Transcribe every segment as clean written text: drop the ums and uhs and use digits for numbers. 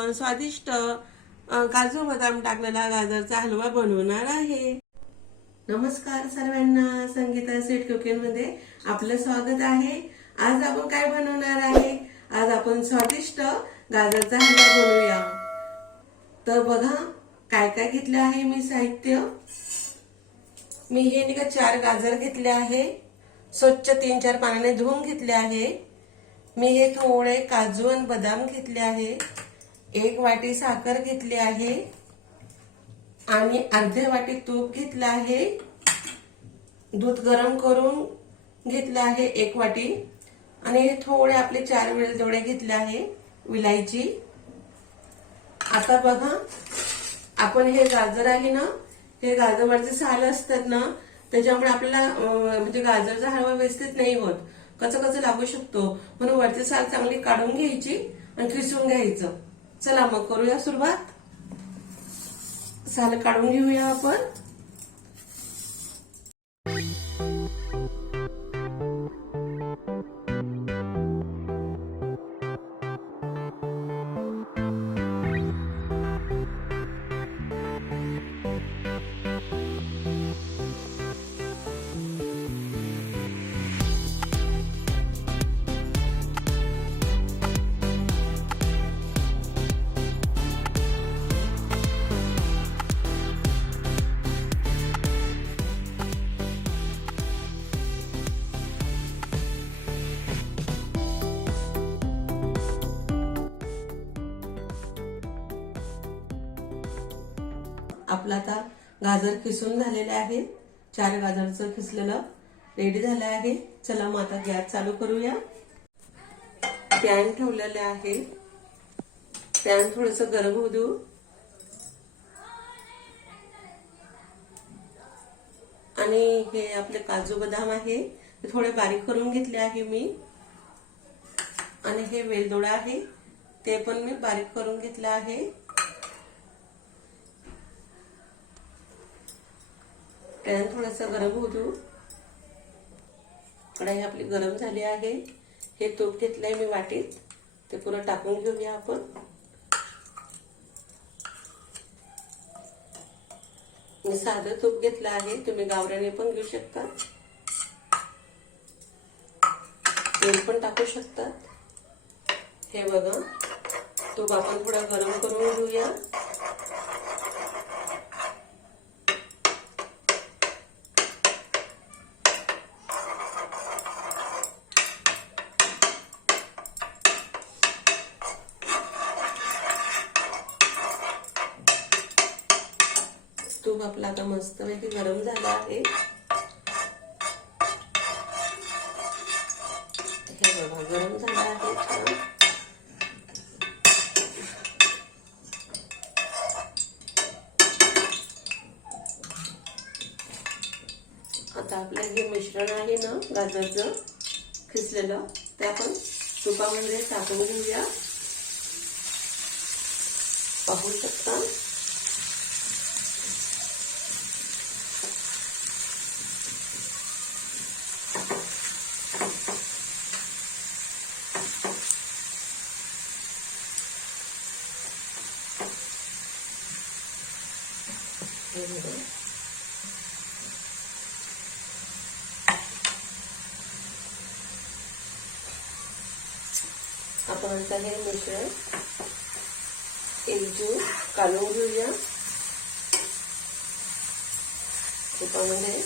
आपण स्वादिष्ट काजू बदाम टाकलेला गाजरचा हलवा बनवणार आहे। नमस्कार सर्वांना, संगीता स्वीट कुकिंग मध्ये आपलं स्वागत आहे। आज आपण काय बनवणार आहे? आज आपण स्वादिष्ट गाजरचा हलवा बनवूया। तर बघा काय काय घेतले आहे मी साहित्य। मी हे नाही का 4 गाजर घेतले आहे, स्वच्छ 3-4 पाण्याने धुवून घेतले आहे। मी हे थोडे काजू आणि बदाम घेतले आहे, 1 वाटी साखर घेतली आहे आणि अर्धी वाटी तूप घेतलं आहे। दूध गरम करून घेतलं आहे 1 वाटी आणि थोडे आपले 4 वेलदोडे घेतले आहे विलायची। आता बघा आपण हे गाजर आहे ना, हे गाजरवरचे साल असतात ना, त्याच्यामुळे आपल्याला म्हणजे गाजरचा हलवा व्यवस्थित नाही होत, कच्चा लागू शकतो। म्हणून वरची साल चांगली काढून घ्यायची आणि खिसून घ्यायचं। चला मग करूया सुरुवात। साल काढून घेऊया आपण। आपला आता गाजर खिसून झालेले आहे, 4 गाजरचं खिसलेलं रेडी झालं आहे। चला मग आता गॅस चालू करूया। पॅन ठेवलेले आहे, पॅन थोडस गरम होऊ देऊ आणि हे आपले काजू बदाम आहे ते थोडे बारीक करून घेतले आहे मी, आणि हे वेलदोडा आहे ते पण मी बारीक करून घेतला आहे। पॅन थोडासा गरम होऊ देऊ। कढाई आपली गरम झाली आहे। हे तूप घेतलंय मी वाटीत, ते पुरं टाकून घेऊया आपण। मी साधं तूप घेतलं आहे, तुम्ही गावराने पण घेऊ शकता, तेल पण टाकू शकतात। हे बघा तूप आपण थोडा गरम करून घेऊया। तूप आपला आता मस्तपैकी गरम झाला आहे। हे बघा गरम झाला आहे छान। आता आपलं हे मिश्रण आहे ना गाजरचं खिसलेलं, ते आपण तुपामध्ये टाकून घेऊया। पाहू शकता आपण आता हे मिश्रण एकजीव काढून घेऊया तुपामध्ये।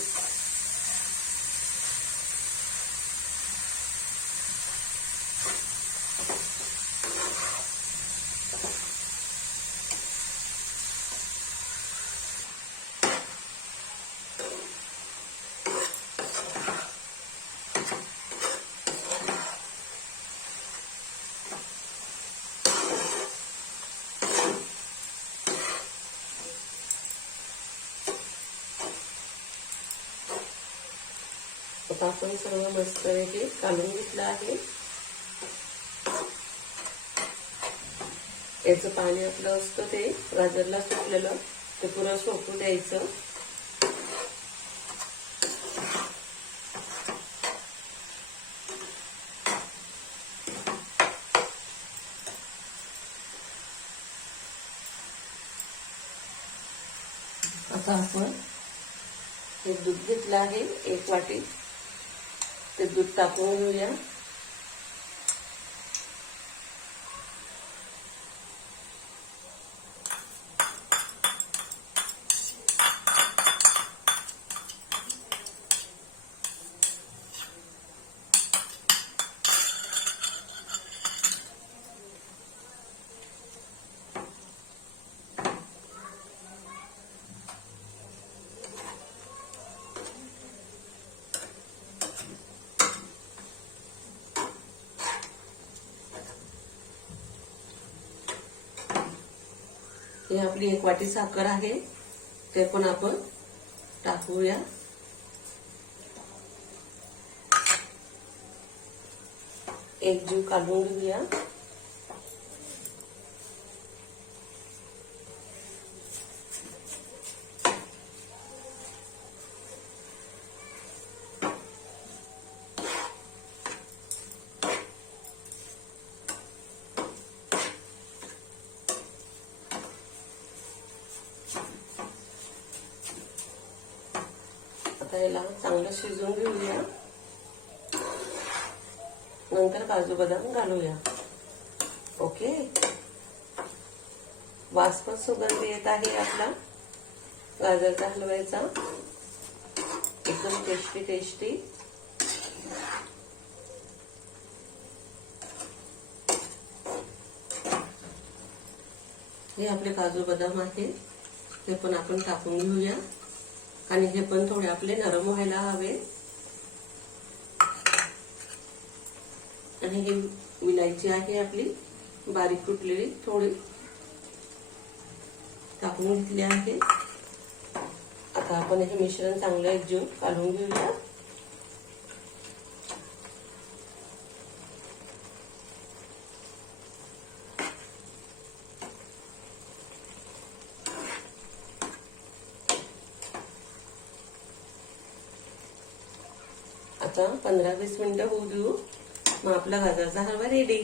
आता आपण सर्व मस्तपैकी काढून घेतलं आहे। याचं पाणी आपलं असतं ते गाजरला सुटलेलं, ते पुरं सोकू द्यायचं। आता आपण हे दूध घेतलं आहे 1 वाटी, ते दूध टाकून घेऊया. ही आपली 1 वाटी साखर आहे, ते पण आपण टाकूया. एक जीव काढून घेऊया. याला चांगलं शिजवून घेऊया. नंतर काजू बदाम घालूया. ओके, वास पण सुगंध येत आहे आपला गाजरचा हलव्याचा, एकदम टेस्टी टेस्टी. हे आपले काजू बदाम आहे, ते पण आपण टाकून घेऊया. आणि हे पण थोडे आपले नरम व्हायला हवे. आणि ही विलायची आहे आपली बारीक कुटलेली, थोडी टाकून घेतली आहे. आता आपण हे मिश्रण चांगलं एकजीव काढून घेऊया. आता 15-20 मिनिटं होऊ देऊ. मग आपला गाजरचा हलवा रेडी.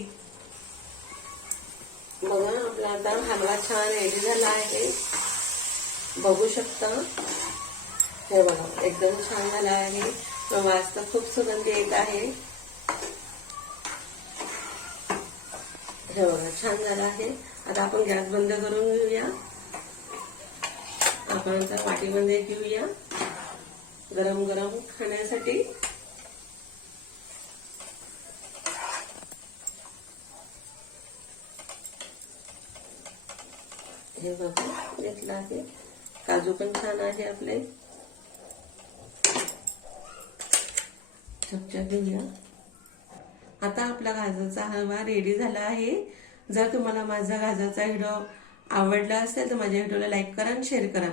बघा, आपला आता हलवा छान रेडी झाला आहे, बघू शकता. हे बघा, एकदम छान झाला आहे. वास तर खूप सुगंध येत आहे. हे बघा, छान झाला आहे. आता आपण गॅस बंद करून घेऊया. आपण आता वाटीमध्ये घेऊया गरम गरम खाण्यासाठी. हे बघा, घेतलं आहे. काजू पण छान आहे आपले. चमचा घेऊया. आता आपला गाजरचा हलवा रेडी झाला आहे. जर तुम्हाला माझा गाजरचा व्हिडिओ आवडला असेल तर माझ्या व्हिडिओला लाईक करा आणि शेअर करा.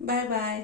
Bye bye.